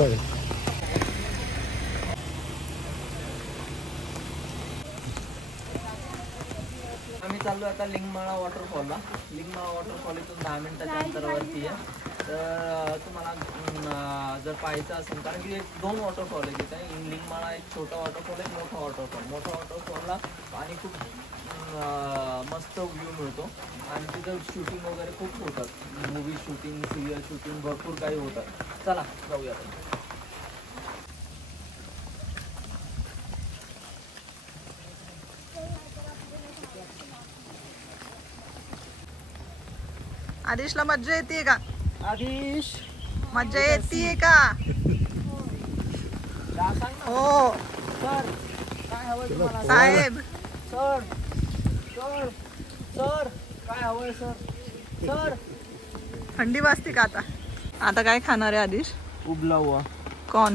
आम्ही चाललो आता लिंगमाळा वॉटरफॉलला. लिंगमाळा वॉटरफॉल इथून 10 मिनिटाच्या अंतरावरती आहे. तर तुम्हाला जर पाहायचं असेल, कारण की 2 वॉटरफॉल आहे तिथे. लिंगमाळा एक छोटा वॉटरफॉल आहे, मोठा वॉटरफॉल. मोठा वॉटरफॉलला पाणी खूप मस्त व्ह्यू मिळतो आणि तिथं शूटिंग वगैरे खूप होतात. मूवी शूटिंग, सिरियल शूटिंग भरपूर काही होतात. चला जाऊया. आदिशला मज्जा येते का? आदिश मज्जा येते का? हो सर, काय हवंय तुम्हाला साहेब? सर सर सर काय हवंय सर? सर थंडी वाजते का आता? आता काय खाणार आहे आदिश? उबला हुआ. कोण?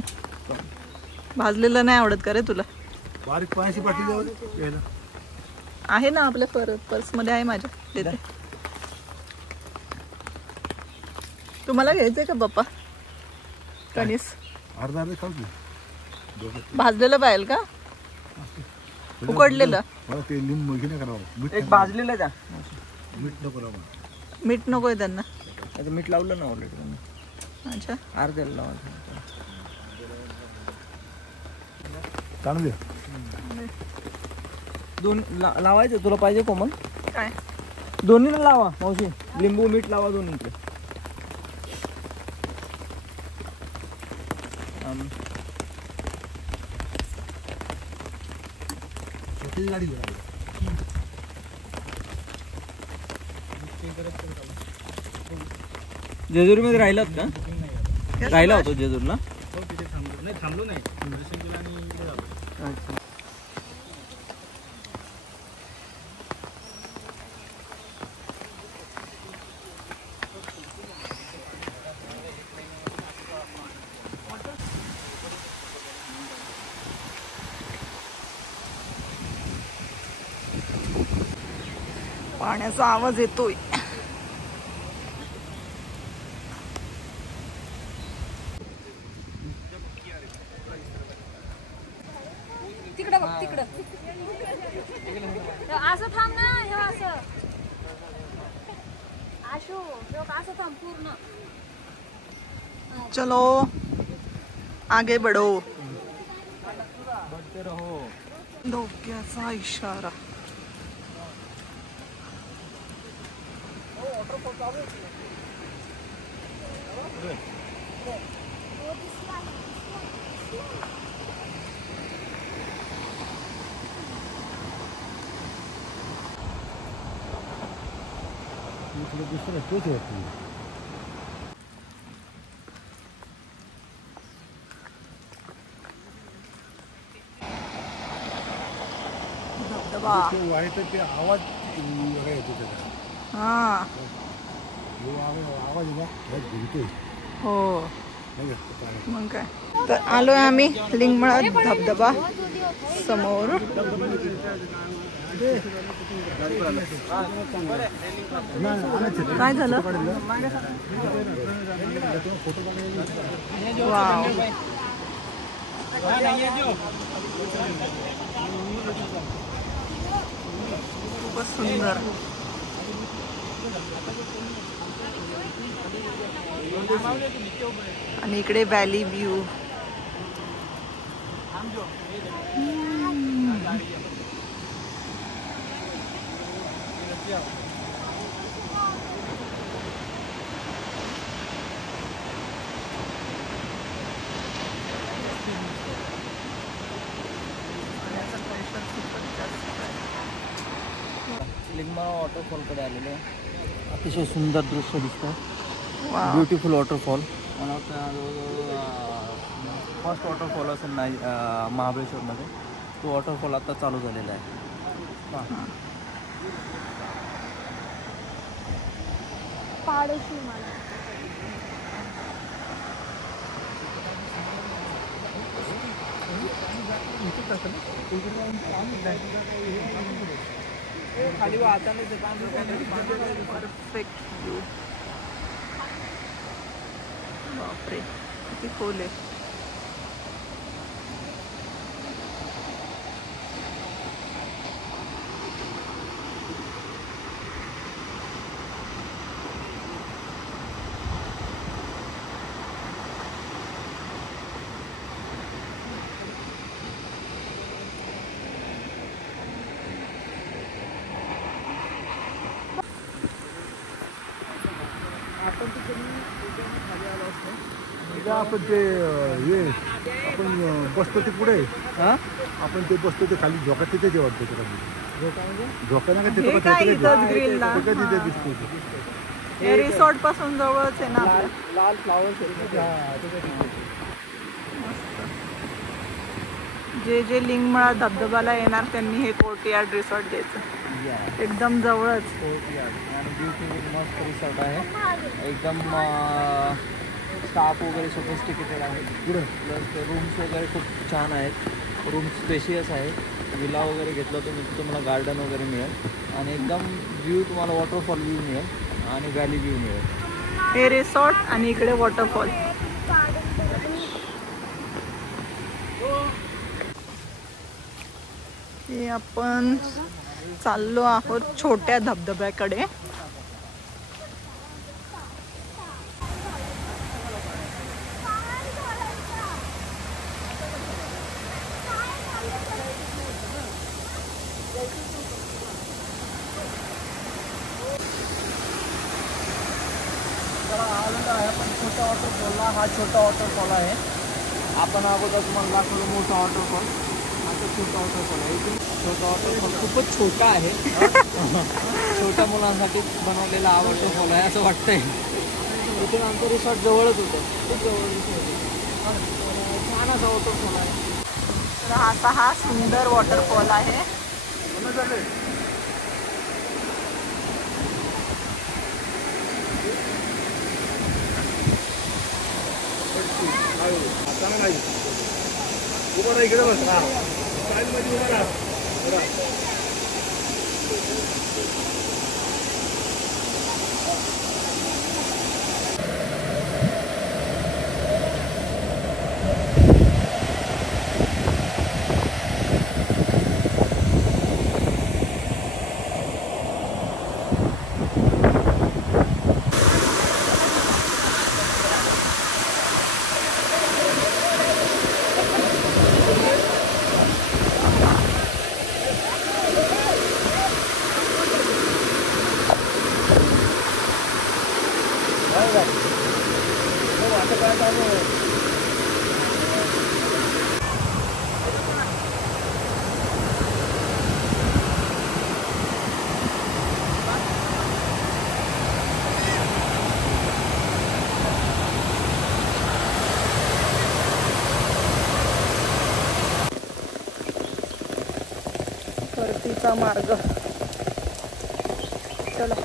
भाजलेलं नाही आवडत का रे तुला? बारीक पाण्याची बाटली आहे ना आपल्या पर्स मध्ये आहे माझ्या, देते. तुम्हाला घ्यायचंय का पप्पा कणीस? अर्धा अर्धा खाऊ की. भाजलेलं पाहिजे का उकडलेलं? मला ते लिंबू घे ना करावं. एक भाजलेलं द्या. मीठ नको लावा. मीठ नकोय त्यांना? आता मीठ लावलं ना ऑलरेडी. अच्छा, अर्ध्याला लावायचं. चांगलं दोन लावायचं तुला पाहिजे कोमल? काय दोन्हीला लावा मावशी. लिंबू मीठ लावा दोन्हीकडे. गाडी जेजुरीमध्ये राहिलात का? राहिला होतो जेजूरला? थांबलो नाही. पाण्याचा आवाज येतोय. तिकडं बघ, तिकडं असं थांब ना. हे असं आशू, असं थांब पूर्ण. चलो आगे बढ़ो. बढ़ते रहो. धोक्याचा इशारा. दुसरं तोच आहे. धबधबा. वाईट ते आवाज वेगळा येतो त्याचा. हा आवाज बहुत भिडतोय. हो मग काय. तर आलोय आम्ही लिंगमाळा धबधबा समोर. काय झालं? वाव, खूपच सुंदर. आणि इकडे व्हॅली व्ह्यू. लिंगमाळा वॉटरफॉलकडे आलेलो आहे. अतिशय सुंदर दृश्य दिसतं. वाव. Beautiful waterfall. मला वाटतं फर्स्ट वॉटरफॉल असेल नाही महाबळेश्वरमध्ये. तो वॉटरफॉल आता चालू झालेला आहे. खाली परफेक्ट व्ह्यू. बापरे किती खोल आहे. उद्या आपण ते हे आपण बसतो ते पुढे हा आपण ते बसतो ते खाली झोका तिथे जे वाटतं ते खाली झोका नाही का हे तिथे काय इथंच ग्रिलला तिथे दिसतो ते. हे रिसॉर्ट पासून जवळच आहे ना आपल्या. लाल फ्लावर जे जे लिंगमळा धबधबाला येणार त्यांनी हे कोर्टयार्ड रिसॉर्ट द्यायचं एकदम जवळच. आणि ब्युटिफुल मस्त रिसॉर्ट आहे एकदम स्टाफ वगैरे सोफिस्टिकेटेड आहे प्लस ते रूम्स वगैरे खूप छान आहेत. रूम स्पेशियस आहे. विला वगैरे घेतला तुम्ही तुम्हाला गार्डन वगैरे मिळेल आणि एकदम व्ह्यू तुम्हाला वॉटरफॉल व्ह्यू मिळेल आणि व्हॅली व्ह्यू मिळेल. हे रिसॉर्ट आणि इकडे वॉटरफॉल. हे आपण चाललो आहोत छोट्या धबधब्याकडे. छोटा वॉटरफॉलला हा छोटा वॉटरफॉल आहे. आपण अगोदर तुम्हाला दाखवलं मोठा वॉटरफॉल. हा तो छोटा वॉटरफॉल आहे. इथून छोटा वॉटरफॉल खूपच छोटा आहे. छोट्या मुलांसाठी बनवलेला हा वॉटरफॉल आहे असं वाटतंय. इथून आमचं रिसॉर्ट जवळच होतं. खूप जवळ छान असा वॉटरफॉल आहे. तर असा हा सुंदर वॉटरफॉल आहे. आता नाही उभा राहा इकडे बस ना साईड मध्ये उभा राहा. परतीचा मार्ग. चला